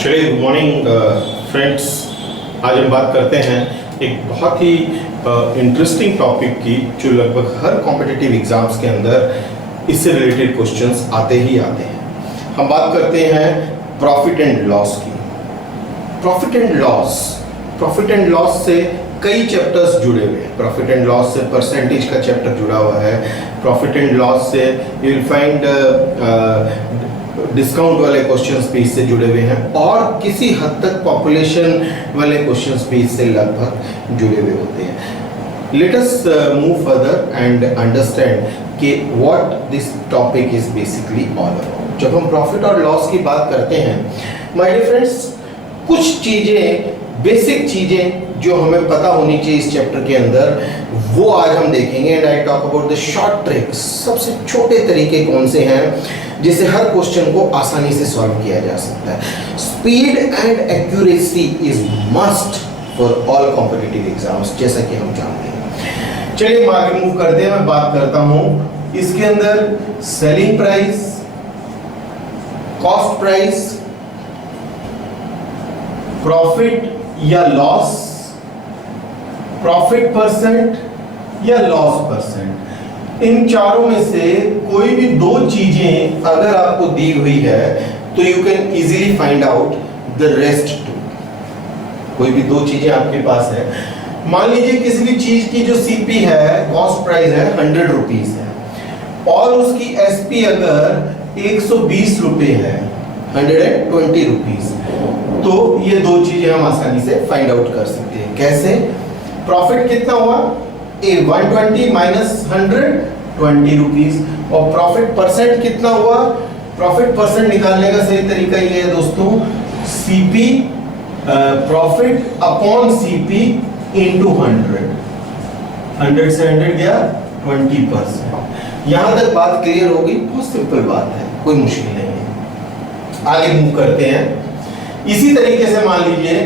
चलिए, good morning friends. आज हम बात करते हैं एक बहुत ही इंटरेस्टिंग टॉपिक की, जो लगभग हर कॉम्पिटिटिव एग्जाम्स के अंदर इससे रिलेटेड क्वेश्चंस आते ही आते हैं। हम बात करते हैं प्रॉफिट एंड लॉस की। प्रॉफिट एंड लॉस से कई चैप्टर्स जुड़े हुए हैं। प्रॉफिट एंड लॉस से परसेंटेज का चैप्टर जुड़ा हुआ है। प्रॉफिट एंड लॉस से यू विल फाइंड डिस्काउंट वाले क्वेश्चंस भी इससे जुड़े हुए हैं, और किसी हद तक पॉपुलेशन वाले क्वेश्चंस भी इससे लगभग जुड़े हुए होते हैं। Let us move further and understand कि what this topic is basically all about. जब हम प्रॉफिट और लॉस की बात करते हैं माय डियर फ्रेंड्स, कुछ चीज़ें, बेसिक चीज़ें जो हमें पता होनी चाहिए इस चैप्टर के अंदर, वो आज हम देखेंगे। And I talk about the short tricks. सबसे छोटे तरीके कौन से हैं जिससे हर क्वेश्चन को आसानी से सॉल्व किया जा सकता है। Speed and accuracy is must for all competitive exams, जैसा कि हम जानते हैं। चलिए हम आगे मूव करते हैं। मैं बात करता हूं इसके अंदर selling price, cost price, profit या लॉस, प्रॉफिट परसेंट या लॉस परसेंट। इन चारों में से कोई भी दो चीजें अगर आपको दी हुई है तो you can easily find out the rest too. कोई भी दो चीजें आपके पास है, मान लीजिए किसी भी चीज की जो सीपी है, कॉस्ट प्राइस है 100 रुपीज है, और उसकी एसपी अगर 120 रुपए है, 120 रुपीज, तो ये दो चीजें हम आसानी से फाइंड आउट कर सकते हैं। कैसे? प्रॉफिट कितना हुआ? 120 माइनस 100, 20 रुपीज। और प्रॉफिट परसेंट कितना हुआ? प्रॉफिट परसेंट निकालने का सही तरीका ये है दोस्तों, CP profit upon CP into 100। 100 से 100 गया 20%। यहां तक बात क्लियर होगी? बहुत सिंपल बात है, कोई मुश्किल नहीं है। आगे मूव करते हैं। इसी तरीके से मान लीजिए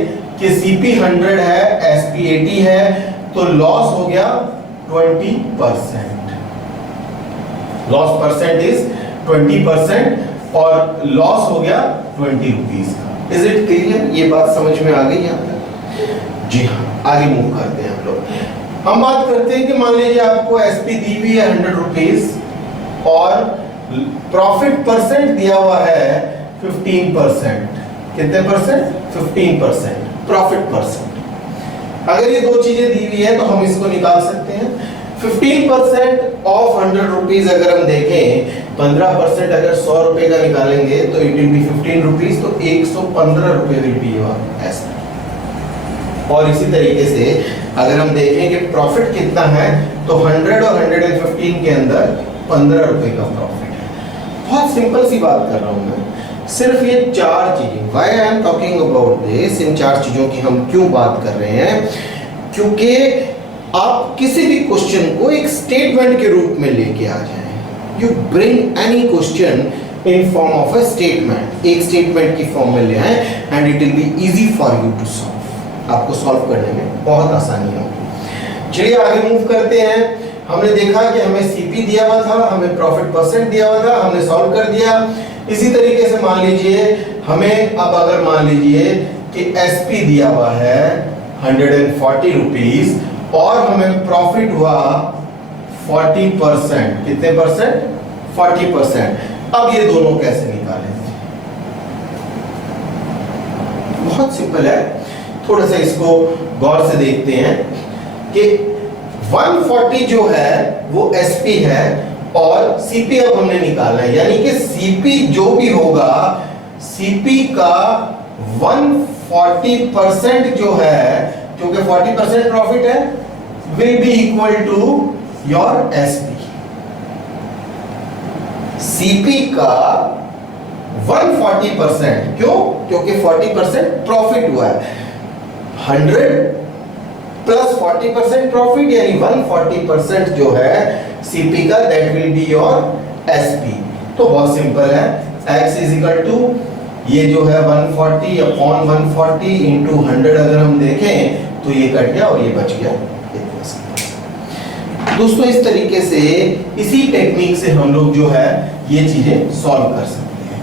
कि सीपी 100 है, एसपी 80 है, तो लॉस हो गया 20%। लॉस परसेंट इज 20% और लॉस हो गया 20 रुपीज का। Is it clear? ये बात समझ में आ गई यहाँ तक? जी हाँ, आगे मूव करते हैं हम लोग। हम बात करते हैं कि मान लीजिए आपको एसपी दी हुई है 100 रुपीज और प्रॉफिट परसेंट दिया हुआ है 15%। कितने परसेंट? 15% profit percent. अगर ये दो चीजें दी हुई है तो हम इसको निकाल सकते हैं। 15% ऑफ 100 रुपीज अगर हम देखें, 15% अगर 100 रुपए का निकालेंगे तो इट विल बी 15 रुपीज, तो 115 रुपए विल बी योर एसपी। और इसी तरीके से अगर हम देखें कि प्रॉफिट कितना है, तो 100 और 115 के अंदर 15 रुपए का प्रॉफिट है। बहुत सिंपल सी बात कर रहा हूं मैं, सिर्फ ये चार चीजें। Why I am talking about this, इन चार चीजों की हम क्यों बात कर रहे हैं? क्योंकि आप किसी भी क्वेश्चन को एक स्टेटमेंट के रूप में लेके आ जाएं। You bring any question in form of a statement, एक स्टेटमेंट की फॉर्म में ले आए and it will be easy for you to solve. आपको सॉल्व करने में बहुत आसानी होगी। चलिए आगे मूव करते हैं। हमने देखा कि हमें सीपी दिया हुआ था, हमें प्रॉफिट परसेंट दिया हुआ था, हमने सॉल्व कर दिया। इसी तरीके से मान लीजिए हमें अब अगर मान लीजिए कि एसपी दिया हुआ है 140 रुपीज और हमें प्रॉफिट हुआ 40%। कितने परसेंट? 40%। अब ये दोनों कैसे निकालें? बहुत सिंपल है, थोड़ा सा इसको गौर से देखते हैं कि 140 जो है वो एसपी है और सीपी अब हमने निकालना है, यानी कि सीपी जो भी होगा, सीपी का 140% जो है, क्योंकि 40% प्रॉफिट है, will be equal to your SP. CP का 140%, क्यों? क्योंकि 40% प्रॉफिट हुआ है। 100 प्लस 40% प्रॉफिट यानी 140% जो है सीपी का, that will be your SP. तो बहुत सिंपल है, x इज इक्वल टू ये जो है 140 अपॉन 140 इंटू 100 अगर हम देखें तो ये कट गया और ये बच गया। दोस्तों इस तरीके से, इसी टेक्निक से हम लोग जो है ये चीजें सॉल्व कर सकते हैं।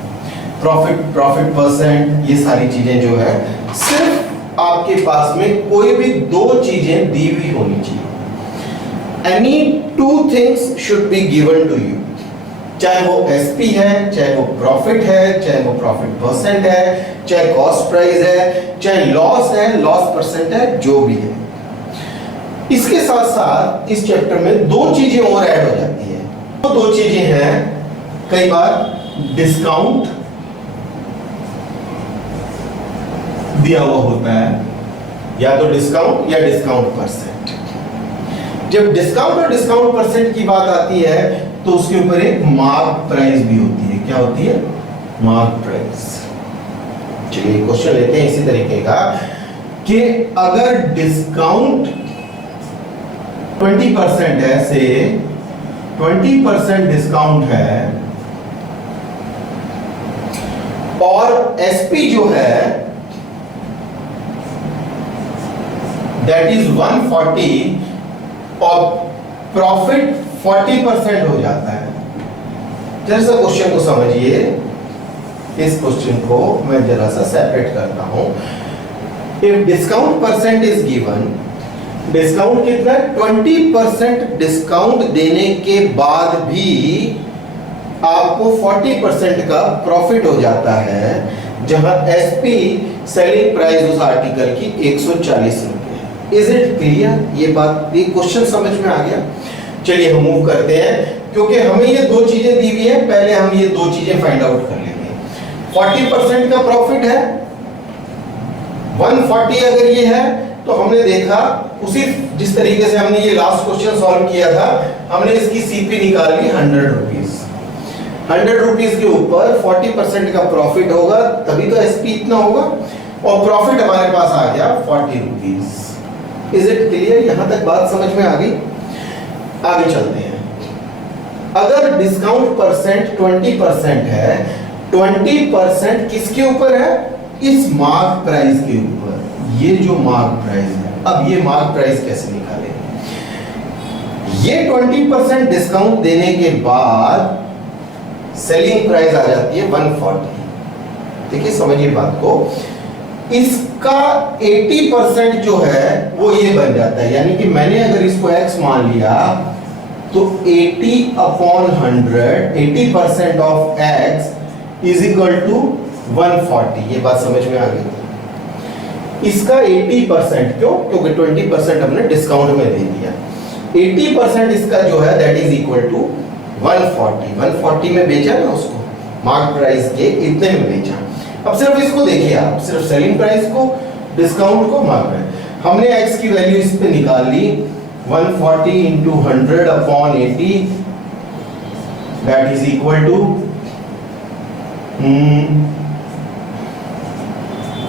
प्रॉफिट परसेंट, ये सारी चीजें जो है सिर्फ आपके पास में कोई भी दो चीजें दी हुई होनी चाहिए। Any two things should be given to you, चाहे वो एसपी है, चाहे वो प्रॉफिट है, चाहे वो प्रॉफिट परसेंट है, चाहे कॉस्ट प्राइस है, चाहे लॉस है, लॉस परसेंट है, जो भी है। इसके साथ साथ इस चैप्टर में दो चीजें और ऐड हो जाती है। वो दो चीजें हैं, कई बार डिस्काउंट दिया हुआ होता है, या तो डिस्काउंट या डिस्काउंट परसेंट। जब डिस्काउंट और डिस्काउंट परसेंट की बात आती है तो उसके ऊपर एक मार्क प्राइस भी होती है। क्या होती है? Mark price. चलिए क्वेश्चन लेते हैं इसी तरीके का कि अगर डिस्काउंट 20% है, से 20% डिस्काउंट है और एसपी जो है दैट इज 140 और प्रॉफिट 40% हो जाता है। जरा सा क्वेश्चन को समझिए, इस क्वेश्चन को मैं जरा सा सेपरेट करता हूं। If discount percent is given, discount कितना है? 20% डिस्काउंट देने के बाद भी आपको 40% का प्रॉफिट हो जाता है, जहां एसपी सेलिंग प्राइस उस आर्टिकल की 140 रुपए। Is it clear? ये बात, ये क्वेश्चन समझ में आ गया? चलिए हम मूव करते हैं, क्योंकि हमें ये दो चीजें दी हुई है, पहले हम ये दो चीजें फाइंड आउट कर लेते हैं। 40% का प्रॉफिट है, 140 अगर ये है तो हमने देखा उसी जिस तरीके से हमने ये लास्ट क्वेश्चन सॉल्व किया था, हमने इसकी सीपी निकाल ली 100 रुपीज। 100 रुपीज के ऊपर 40% का प्रॉफिट होगा, तभी तो एसपी इतना होगा, और प्रॉफिट हमारे पास आ गया 40 रुपीज। Is it clear? यहां तक बात समझ में आ गई? आगे चलते हैं। अगर डिस्काउंट परसेंट 20% है, 20% किसके ऊपर है? इस मार्क प्राइस के ऊपर। ये जो मार्क प्राइस है, अब ये मार्क प्राइस कैसे निकालेंगे? ये 20% डिस्काउंट देने के बाद सेलिंग प्राइस आ जाती है 140। देखिए समझिए बात को, इसका 80% जो है वो ये बन जाता है, यानी कि मैंने अगर इसको x मान लिया तो 80/100, 80% of x is equal to 140। ये बात समझ में आ गई? इसका 80% क्यों? क्योंकि 20% हमने डिस्काउंट में दे दिया। 80% इसका जो है दैट इज इक्वल टू 140। 140 में बेचा ना उसको, मार्क प्राइस के इतने में बेचा। अब सिर्फ इसको देखिए आप, सिर्फ सेलिंग प्राइस को, डिस्काउंट को, मार्क प्राइस। हमने x की वैल्यू इस पे निकाल ली, 140 into 100/80 that is equal to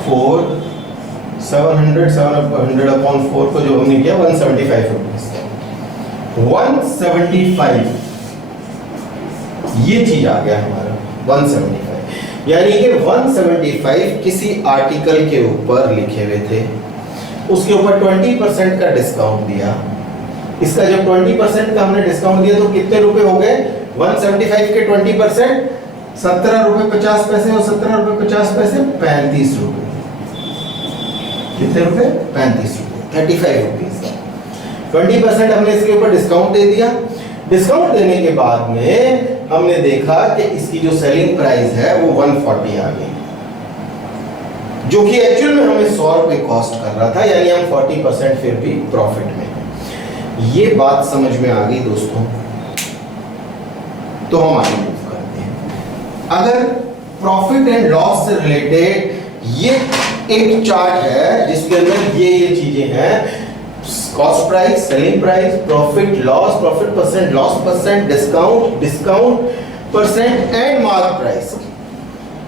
4। 700/4 को जो हमने किया 175 रुपीज। 175 ये चीज आ गया हमारा 175, यानी कि 175 किसी आर्टिकल के ऊपर लिखे हुए थे, उसके ऊपर 20% का डिस्काउंट दिया। इसका जब 20% का हमने डिस्काउंट दिया तो कितने रुपए हो गए? 175 के 20% 17 रुपए 50 पैसे, और 17 रुपए 50 पैसे 35 रुपए। कितने रुपए? 35 रुपए, 35 रुपीज। 20% हमने इसके ऊपर डिस्काउंट दे दिया। डिस्काउंट देने के बाद में हमने देखा कि इसकी जो सेलिंग प्राइस है वो 140 आ गई, जो कि एक्चुअल में हमें 100 रुपए कॉस्ट कर रहा था, यानी हम 40% फिर भी प्रॉफिट में हैं। ये बात समझ में आ गई दोस्तों? तो हम आगे मूव करते हैं। अगर प्रॉफिट एंड लॉस से रिलेटेड ये एक चार्ट है जिसके अंदर ये चीजें हैं, cost price, selling price, profit loss, profit percent, loss percent, discount percent and mark price.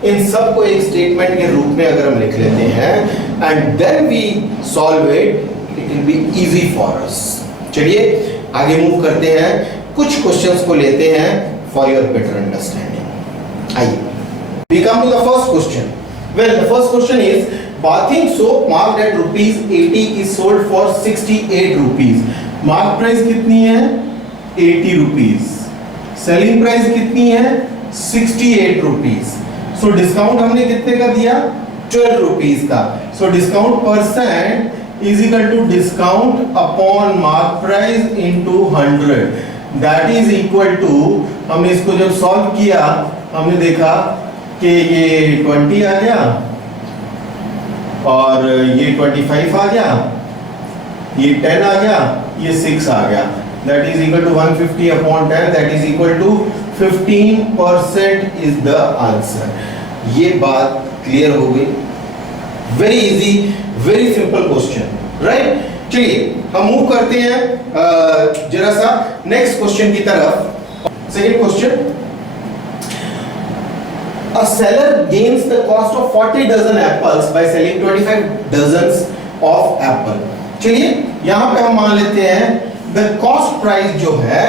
इन सब को एक स्टेटमेंट के रूप में अगर हम लिख लेते हैं and then we solve it, it will be easy for us. चलिए आगे मूव करते हैं, कुछ क्वेश्चंस को लेते हैं फॉर योर बेटर अंडरस्टैंडिंग। आइए, we come to the first question. Well, the first question is bathing soap marked at ₹80 is sold for 68 rupees। Mark price कितनी है? 80 रुपीज। सेलिंग प्राइस कितनी है? 68 रुपीज। सो डिस्काउंट हमने कितने का दिया, 12 rupees का. So discount percent is equal to discount upon mark price into 100. That is equal to, हमने इसको जब सॉल्व किया हमने देखा कि ये 20 आ गया और ये 25 आ गया, ये 10 आ गया, ये 6 आ गया. That is equal to 150 upon 10, that is equal to 15% is the answer. ये बात क्लियर हो गई. Very easy, very simple question, right. चलिए हम मूव करते हैं जरा सा नेक्स्ट क्वेश्चन की तरफ. Second question, a seller gains the cost of 40 dozen apples by selling 25 dozens of apple. चलिए यहां पे हम मान लेते हैं the cost price जो है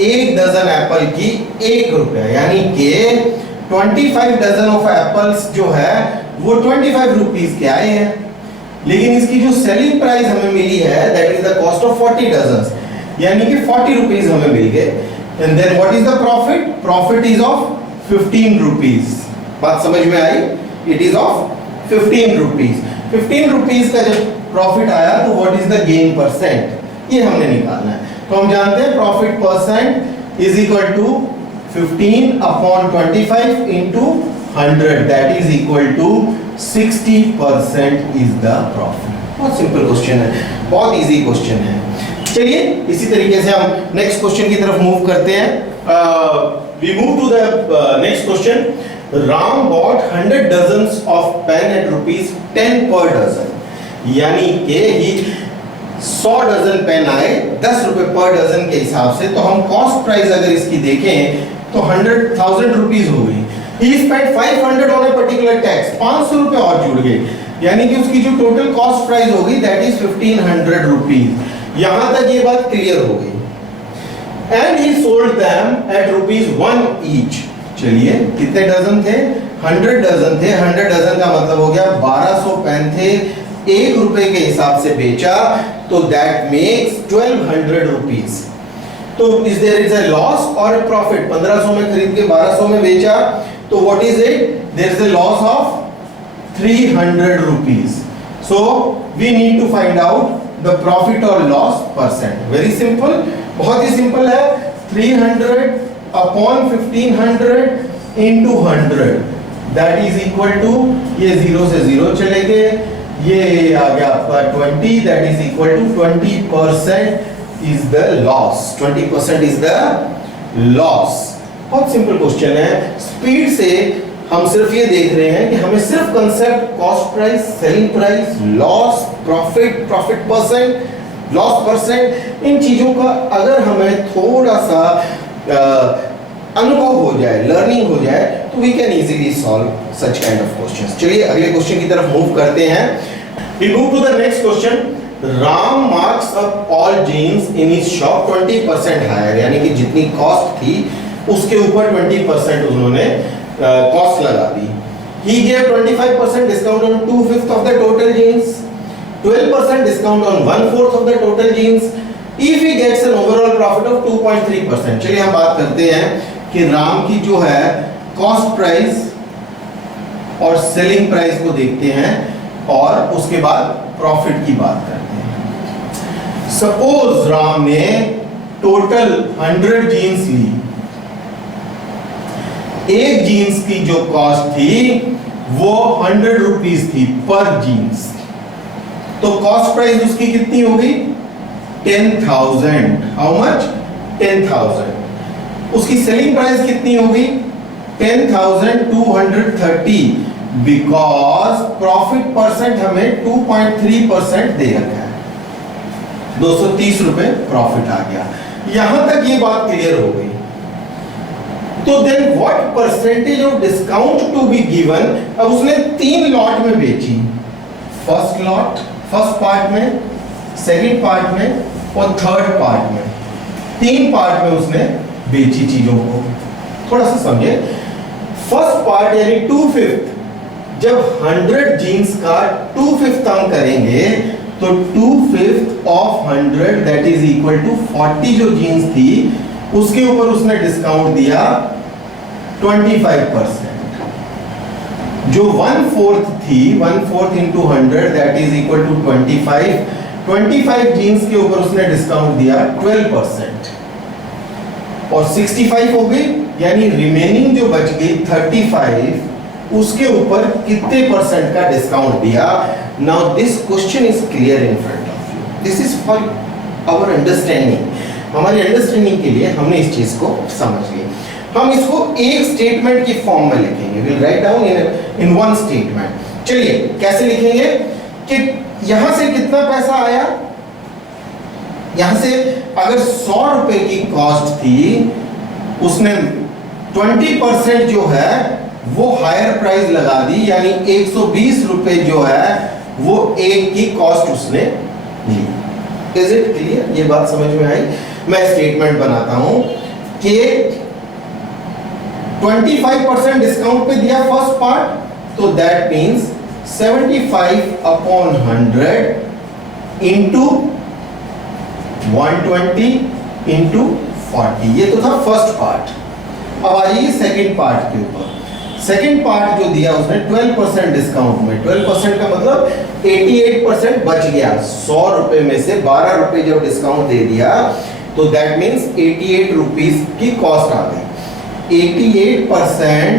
एक डजन एप्पल की 1 रुपया, यानी कि 25 डजन ऑफ एप्पल्स जो है वो 25 रुपीस के आए हैं. लेकिन इसकी जो सेलिंग प्राइस हमें मिली है that is the cost of 40 dozen, यानी कि 40 रुपीस हमें मिल गए. And then what is the profit, profit is of 15 rupees. बात समझ में आई, it is of 15 rupees. 15 rupees का जब प्रॉफिट आया तो what is the gain percent, ये हमने निकालना है. तो हम जानते हैं profit percent is equal to 15 upon 25 into 100, that is equal to 60% is the profit. बहुत सिंपल क्वेश्चन है, बहुत इजी क्वेश्चन है. चलिए इसी तरीके से हम नेक्स्ट क्वेश्चन की तरफ मूव करते हैं. We move to the next question. Ram bought 100 dozens of pen at ₹10 per dozen, यानी कि ही 100 डजन पेन आए 10 रुपए पर डजन के हिसाब से. तो हम कॉस्ट प्राइस अगर इसकी देखें तो 100,000 रुपीस हो गई. He spent 500 on a particular tax, 500 रुपए और जुड़ गए, यानी कि उसकी जो टोटल कॉस्ट प्राइस होगी दैट इज 1500 रुपीस. यहां तक ये बात क्लियर हो गई. And he sold them at ₹1 each. चलिए कितने डजन थे, 100 डजन थे. 100 डजन का मतलब हो गया 1200 पेन थे, 1 रुपए के हिसाब से बेचा, तो दैट मेक्स 1200 रुपीस. तो is there is a loss और अ प्रॉफिट. 1500 में खरीद के 1200 में बेचा, तो what is it, there is a loss of 300 rupees. So we need to find out the profit और लॉस परसेंट. वेरी सिंपल, बहुत ही सिंपल है. 300 upon 1500 into 100, that is equal to, ये 0 से 0 चले गए, ये आ गया आपका 20, that is equal to 20% is the loss. 20% is the loss. बहुत सिंपल क्वेश्चन है. स्पीड से हम सिर्फ ये देख रहे हैं कि हमें सिर्फ concept cost price, selling price, loss, profit, profit percent, loss percent, इन चीजों का अगर हमें थोड़ा सा अनुभव हो जाए, लर्निंग हो जाए, तो we can easily solve such kind of questions. चलिए अगले क्वेश्चन की तरफ मूव करते हैं. We move to the next question. Ram marks up all jeans in his shop 20% higher, यानी कि जितनी कॉस्ट थी उसके ऊपर 20% उन्होंने कॉस्ट लगा दी. He gave 25% discount on 2/5 of the total jeans, 12% discount on 1/4 of the total jeans. If he gets an overall profit of 2.3%. चलिए हम बात करते हैं कि राम की जो है कॉस्ट प्राइस और सेलिंग प्राइस को देखते हैं और उसके बाद प्रॉफिट की बात करते हैं. सपोज राम ने टोटल 100 जीन्स ली. एक जीन्स की जो कॉस्ट थी वो 100 रुपीस थी पर जीन्स. तो कॉस्ट प्राइस उसकी कितनी हो गई, 10,000. How much, 10,000. उसकी सेलिंग प्राइस कितनी हो गई, 10,230, बिकॉज प्रॉफिट परसेंट हमें 2.3% दे रखा है. 230 रुपए प्रॉफिट आ गया. यहां तक ये बात क्लियर हो गई. तो then what percentage of discount to be given. अब उसने 3 लॉट में बेची. फर्स्ट लॉट, फर्स्ट पार्ट में, सेकंड पार्ट में और थर्ड पार्ट में. 3 पार्ट में उसने बेची चीजों को. थोड़ा सा समझे. फर्स्ट पार्ट यानी 2/5, जब 100 जीन्स का 2/5 हम करेंगे तो 2/5 of 100 that is equal to 40 जो जीन्स थी उसके ऊपर उसने डिस्काउंट दिया 25%. जो 1/4 थी, 1/4 into 100 that is equal to 25 jeans के ऊपर उसने डिस्काउंट दिया 12% और 65 हो गई, यानी रिमेनिंग जो बच गई 35, उसके ऊपर कितने परसेंट का डिस्काउंट दिया। Now this question is clear in front of you, this is for our understanding, हमारी अंडरस्टैंडिंग के लिए हमने इस चीज को समझ लिया। हम इसको एक स्टेटमेंट की फॉर्म में लिखेंगे, will write down in one statement. चलिए कैसे लिखेंगे कि यहां से कितना पैसा आया, यहां से अगर 100 रुपए की कॉस्ट थी, उसने 20% जो है वो हायर प्राइस लगा दी, यानी 120 रुपए जो है वो एक की कॉस्ट उसने ली। Is it clear? ये बात समझ में आई? मैं स्टेटमेंट बनाता हूं कि 25% डिस्काउंट पे दिया फर्स्ट पार्ट, तो दैट मींस 75/100 इंटू 120 इंटू 40। ये तो था फर्स्ट पार्ट। अब आइए सेकंड पार्ट के ऊपर। सेकंड पार्ट जो दिया उसने 12% डिस्काउंट में, 12% का मतलब 88% बच गया। 100 रुपए में से 12 रुपए जब डिस्काउंट दे दिया तो दैट मींस 88 रुपीस की कॉस्ट आ गई। 88%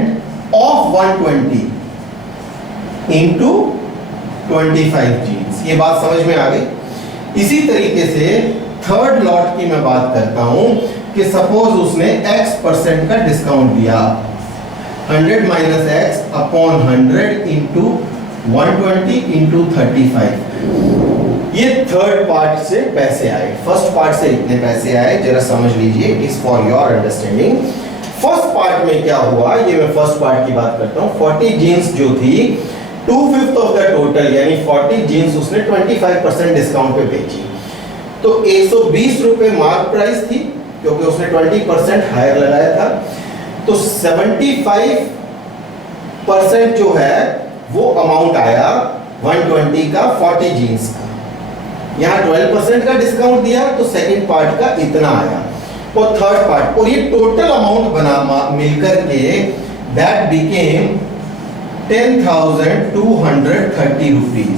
ऑफ 120 इंटू 25 जीन्स। ये बात समझ में आ गई। इसी तरीके से थर्ड लॉट की मैं बात करता हूं कि सपोज उसने x% का डिस्काउंट दिया, 100 minus x upon 100 into 120 into 35। ये थर्ड पार्ट से पैसे आए। फर्स्ट पार्ट से इतने पैसे आए, जरा समझ लीजिए, it is for your understanding. First part में क्या हुआ, ये मैं फर्स्ट पार्ट की बात करता हूं। 40 जीन्स जो थी 2/5 ऑफ द टोटल, यानी 40 जीन्स उसने 25% डिस्काउंट पे बेची, तो 120 रुपए मार्क प्राइस थी क्योंकि उसने 20% हायर लगाया था। तो 75% जो है वो अमाउंट आया 120 का 40 जीन्स का। यहां 12% का डिस्काउंट दिया तो सेकंड पार्ट का इतना आया और थर्ड पार्ट, और ये टोटल अमाउंट बना मिलकर के दैट बिकेम 10,230 रुपीज।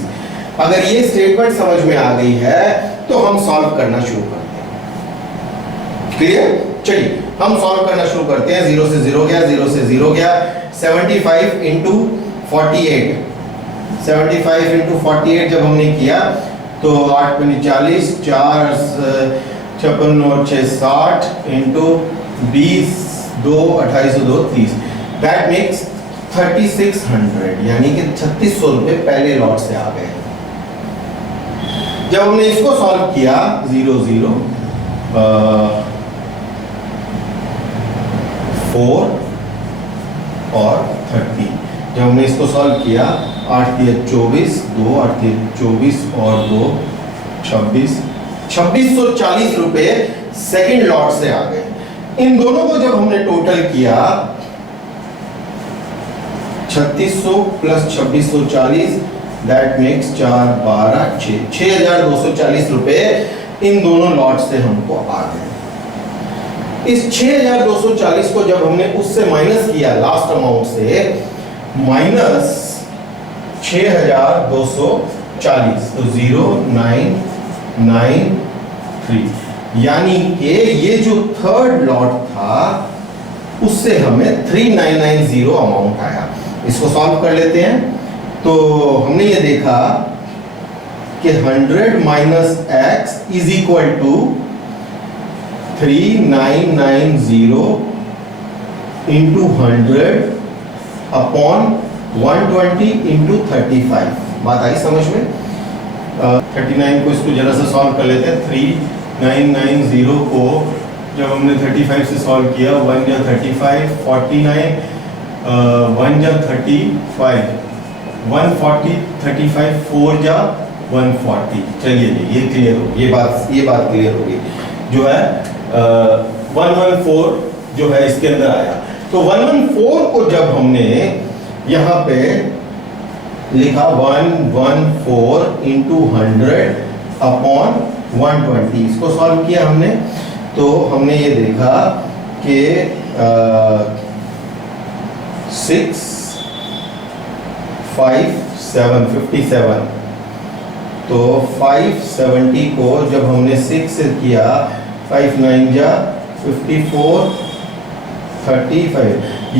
अगर ये स्टेटमेंट समझ में आ गई है तो हम सॉल्व करना शुरू करते हैं। क्लियर? चलिए हम सॉल्व करना शुरू करते हैं। 0 से 0 गया, 0 से 0 गया। 75 इंटू 48, 75 इंटू 48 जब हमने किया तो 8 पंजे 40, 4 56 और 6 60 इंटू 20 2 28 2 30, दैट मेक्स 3600, यानी कि 3600 रुपए पहले लॉट से आ गए। जब हमने इसको सॉल्व किया 0 0 4 और 30, जब हमने इसको सॉल्व किया 8 3 24, 2 8 3 24 और 2 26, 2640 रुपए सेकंड लॉट से आ गए। इन दोनों को जब हमने टोटल किया 3600 प्लस 2640, दैट मेक्स 4 12 6 6240 रुपए इन दोनों लॉट से हमको आ गए। इस 6240 को जब हमने उससे माइनस किया लास्ट अमाउंट से, माइनस 6240, तो 0993, यानी कि ये जो थर्ड लॉट था उससे हमें 3990 अमाउंट आया। इसको सॉल्व कर लेते हैं। तो हमने ये देखा कि 100 minus x is equal to 3990 into 100 upon 120 into 35। बात आई समझ में? 39 को इसको जरा सा सॉल्व कर लेते हैं। 3990 को जब हमने 35 से सॉल्व किया, 1 या 35, 49, 1 या 35, 140, 35, 4 या 140। चलिए जी, ये क्लियर हो, ये बात क्लियर होगी। जो है 114 जो है इसके अंदर आया। तो 114 को जब हमने यहाँ पे लिखा 114 इंटू 100 अपॉन 120, इसको सॉल्व किया हमने, तो हमने ये देखा कि 6 57 तो 570 को जब हमने 6 से किया 5 9 जा 54 35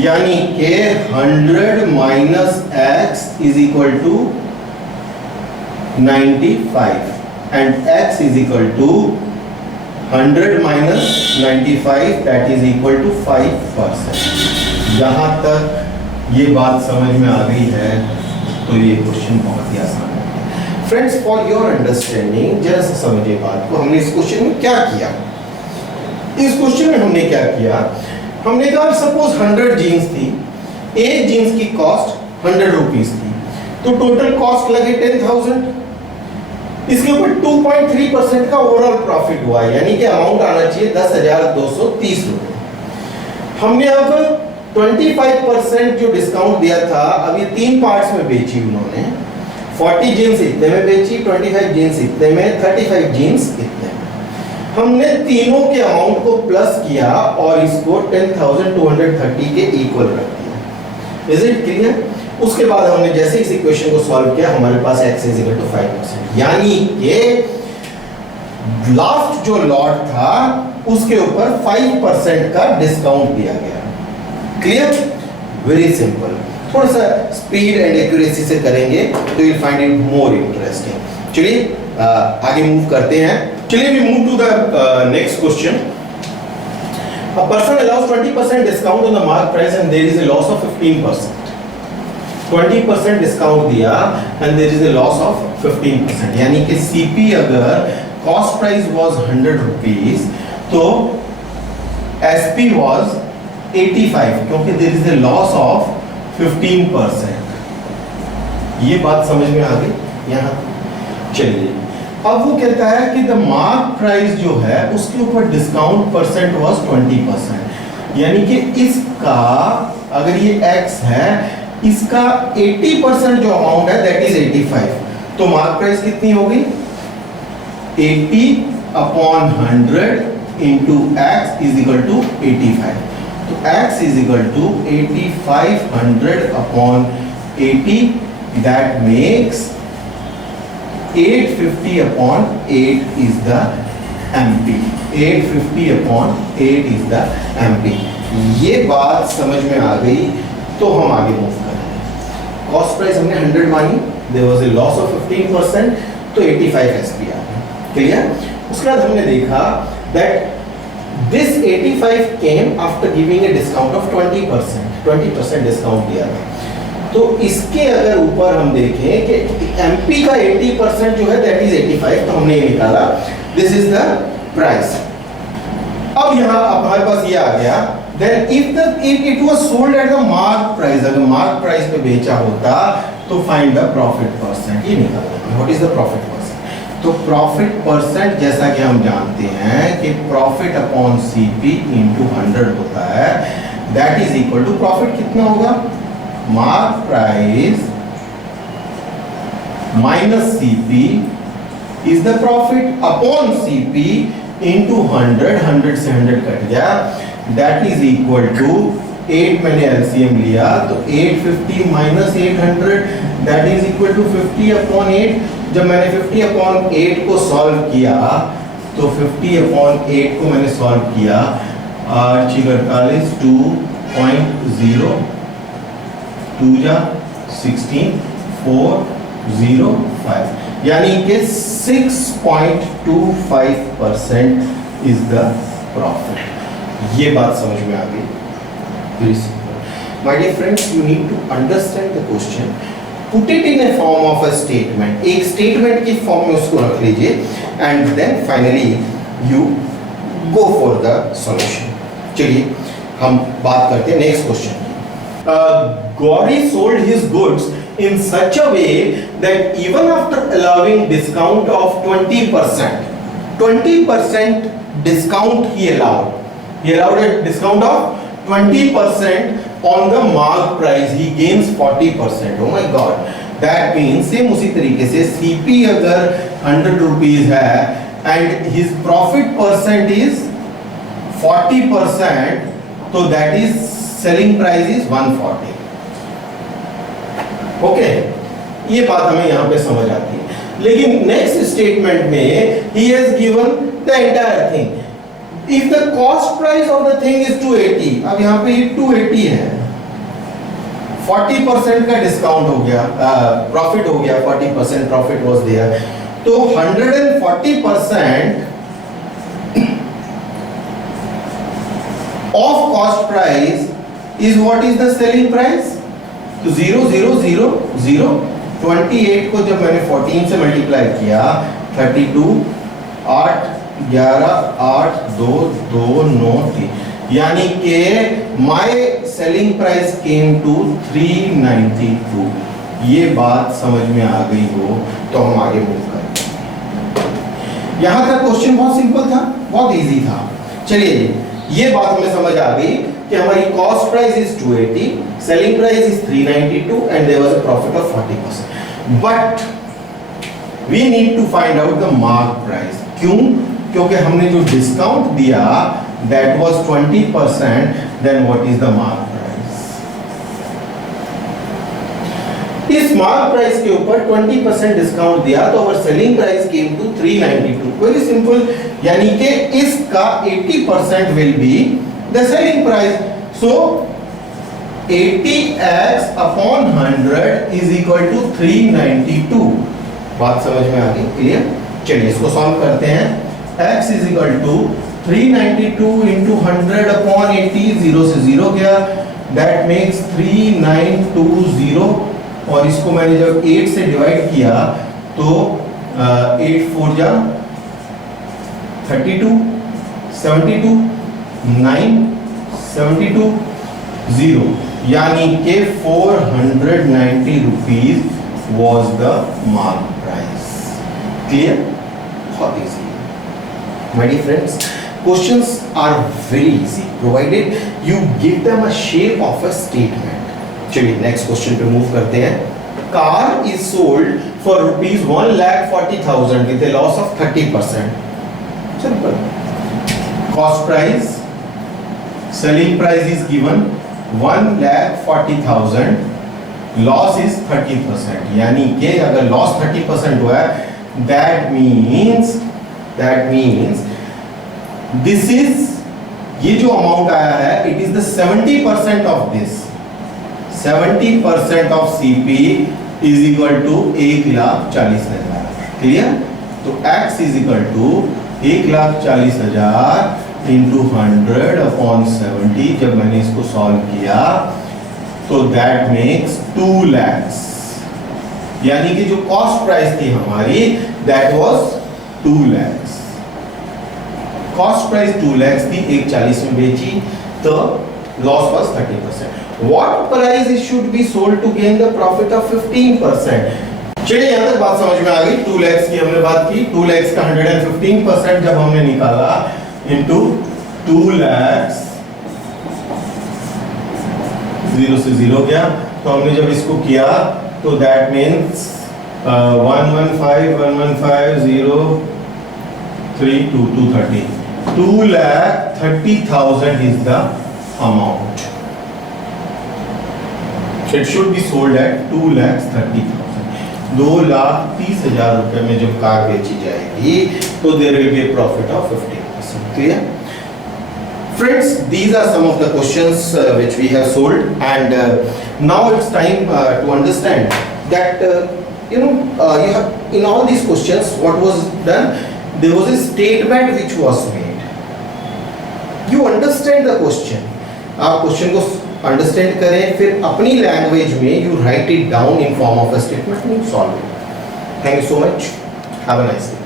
यानी कि 100 minus x is equal to 95 and x is equal to 100 minus 95 that is equal to 5%। जहां तक ये बात समझ में आ गई है तो ये क्वेश्चन बहुत ही आसान है। फ्रेंड्स, फॉर योर अंडरस्टैंडिंग जरा सा समझिए बात को। हमने इस क्वेश्चन में क्या किया? इस क्वेश्चन में हमने क्या किया? हमने कहा सपोज 100 जीन्स थी, एक जीन्स की कॉस्ट 100 रुपीज थी, तो टोटल कॉस्ट लगे 10,000। इसके ऊपर 2.3% का ओवरऑल प्रॉफिट हुआ, यानी कि अमाउंट आना चाहिए 10,230 रुपए। हमने अब 25% जो डिस्काउंट दिया था, अब ये 3 पार्ट्स में बेची उन्होंने। 40 जीन्स इतने में बेची, 25 जीन्स इतने में, 35 जीन्स इतने में। हमने तीनों के अमाउंट को प्लस किया और इसको 10,230 के इक्वल रख दिया। Is it clear? उसके बाद हमने जैसे इस इक्वेशन को सॉल्व किया, हमारे पास x इज इक्वल टू 5%, यानी कि लास्ट जो लॉट था उसके ऊपर 5% का डिस्काउंट दिया गया। क्लियर? Very simple. थोड़ा सा स्पीड एंड एक्यूरेसी से करेंगे तो you will find it more interesting. चलिए आगे मूव करते हैं। चलिए we move to the next question. A person allows 20% discount on the mark price and there is a loss of 15%. 20% discount दिया and there is a loss of 15%, यानी कि CP अगर cost price was 100 rupees तो SP was 85, क्योंकि there is a loss of 15%। ये बात समझ में आ गई यहाँ? चलिए अब वो कहता है कि द मार्क प्राइस जो है उसके ऊपर डिस्काउंट परसेंट was 20%, यानी कि इसका अगर ये x है, इसका 80% जो अमाउंट है दैट इज 85, तो मार्क प्राइस कितनी हो गई? 80/100 into x is equal to 85। तो x is equal to 8500/80, that makes 850/8 is the MP। 850/8 is the MP। ये बात समझ में आ गई तो हम आगे मूव करेंगे। कॉस्ट प्राइस हमने 100 मानी, there was a loss of 15%, तो 85 SP आ गया। क्लियर? उसके बाद हमने देखा that this 85 came after giving a discount of 20%। 20% discount दिया था। तो इसके अगर ऊपर हम देखें कि MP का 80% जो है दैट इज 85, तो हमने ये निकाला दिस इज द प्राइस। अब यहाँ हमारे पास ये आ गया then if it was sold at the mark price, अगर मार्क प्राइस पे बेचा होता तो फाइंड द प्रॉफिट परसेंट, ये निकालना। What is the profit percent? तो प्रॉफिट परसेंट जैसा कि हम जानते हैं कि प्रॉफिट अपॉन CP इंटू 100 होता है, that is equal to profit कितना होगा? Mark price minus CP is the profit upon CP into 100 से 100 कट गया, दैट इज इक्वल टू 8 मैंने LCM लिया तो 850 minus 800 that is equal to 50/8। जब मैंने 50/8 को सॉल्व किया तो 50/8 को मैंने सॉल्व किया 8×48 2.0 2 जा 16 405, यानी कि 6.25% इज द प्रॉफिट। ये बात समझ में आ गई? Very simple. My dear friends, you need to understand the question, put it in a form of a statement. एक स्टेटमेंट की फॉर्म में उसको रख लीजिए and then finally you go for the solution. चलिए हम बात करते हैं next question. Gauri sold his goods in such a way that even after allowing discount of 20%, 20% discount he allowed. He allowed a discount of 20% on the mark price. He gains 40%. Oh my God! That means same उसी तरीके से CP अगर 100 rupees है and his profit percent is 40%, तो that is selling price is 140. Okay, ये बात हमें यहाँ पे समझ आती है। लेकिन नेक्स्ट स्टेटमेंट में he has given the entire thing. If the cost price of the thing is 280, अब यहाँ पे ये 280 है, 40% का डिस्काउंट हो गया, प्रॉफिट हो गया, 40% प्रॉफिट वाज देयर, तो 140% of cost price is what is the selling price? तो 0 0 0 0, 28 को जब मैंने 14 से मल्टीप्लाई किया, 32, 8 11 8 2 2 9 3, यानी कि my selling price came to 392। ये बात समझ में आ गई हो तो हम आगे मूव करें। यहां तक क्वेश्चन बहुत सिंपल था, बहुत इजी था। चलिए ये बात हमें समझ आ गई कि हमारी cost price is 280, selling price is 392 and there was a profit of 40%। But we need to find out the mark price. क्यों? क्योंकि हमने जो डिस्काउंट दिया that was 20%, then what is the mark price? इस मार्क प्राइस के ऊपर 20% discount दिया तो our selling price came to 392। Very simple, यानी कि इसका 80% will be the selling price. So 80x upon 100 is equal to 392। बात समझ में आ गई? क्लियर? चलिए इसको सॉल्व करते हैं। x is equal to 392 into 100 upon 80, 0 से 0 गया, दैट मेक्स 3920, और इसको मैंने जब 8 से डिवाइड किया तो 8 4 जा 32, 72 9 72 0, यानी कि 490 rupees was the mark price. Clear? बहुत easy. My dear friends, questions are very easy provided you give them a shape of a statement. चलिए next question पे move करते हैं। Car is sold for rupees 1,40,000 with a loss of 30%. Simple. Cost price, selling price is given 1,40,000, loss is 30%, यानी कि अगर loss 30% हुआ है that means this is, ये जो अमाउंट आया है it is the 70% of this, 70% of CP is equal to 1,40,000। Clear? तो x is equal to 1,40,000 into 100 upon 70। जब मैंने इसको सॉल्व किया तो दैट मेक्स 2 lakhs, यानी कि जो कॉस्ट प्राइस थी हमारी that was 2 lakhs। Cost price 2 lakhs थी, 1,40 में बेची तो loss was 30%। What price it should be sold to gain the profit of 15%? चलिए यहां तक बात समझ में आ गई। 2 lakhs की हमने बात की, 2 lakhs का 115% जब हमने निकाला इनटू 2 lakhs, 0 से 0 गया, तो हमने जब इसको किया तो that means 115 0 3 2 230, 2,30,000 is the amount. It should be sold at 2,30,000. 2,30,000 रुपए में जब कार बेची जाएगी तो there will be a profit of 15%. Clear? Friends, these are some of the questions which we have solved, and now it's time to understand that you have, in all these questions what was done, there was a statement which was made. You understand the question, आप question को understand करें, फिर अपनी language में you write it down in form of a statement and you solve it. Thank you so much. Have a nice day.